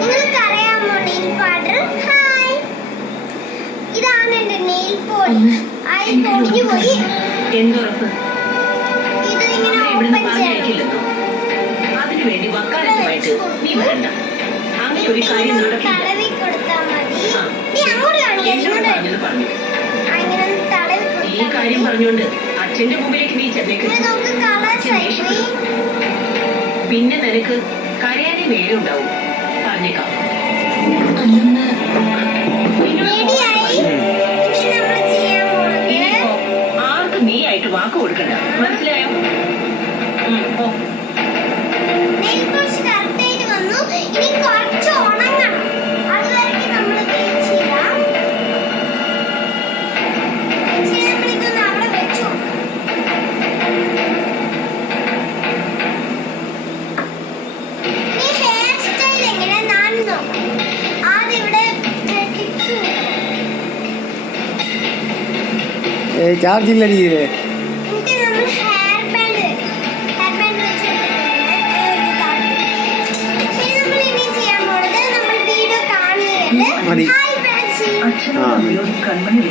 നിങ്ങൾക്കറിയാമോ nail powder? Hi, ഇതാണ് എന്റെ നെയിൽ പോളിഷ്. ആയി പൊടിഞ്ഞു പോയി. എന്തുറപ്പ്? ഇത് ഇങ്ങനെ ഓപ്പൺ ചെയ്യണം. അതിനുവേണ്ടി വക്കാലത്തുമായിട്ട് നീ വരണ്ട. അങ്ങനെ ഒരു കാര്യം തടവി കൊടുത്താൽ മതി. നീ അങ്ങോട്ട് കാണിക്കാൻ പറഞ്ഞു. അങ്ങനെ തടവി ഈ കാര്യം പറഞ്ഞുകൊണ്ട് അച്ഛന്റെ മുമ്പിലേക്ക് നീ ചെന്നേക്ക്. പിന്നെ നിനക്ക് കരയാനേ നേരമുണ്ടാവും. പറഞ്ഞേക്കാം. ആർക്കും നീ ആയിട്ട് വാക്ക് കൊടുക്കണ്ട, മനസ്സിലായോ? ചാർജ് ഇല്ല രീതിയില് അച്ഛനോട് കൺമണി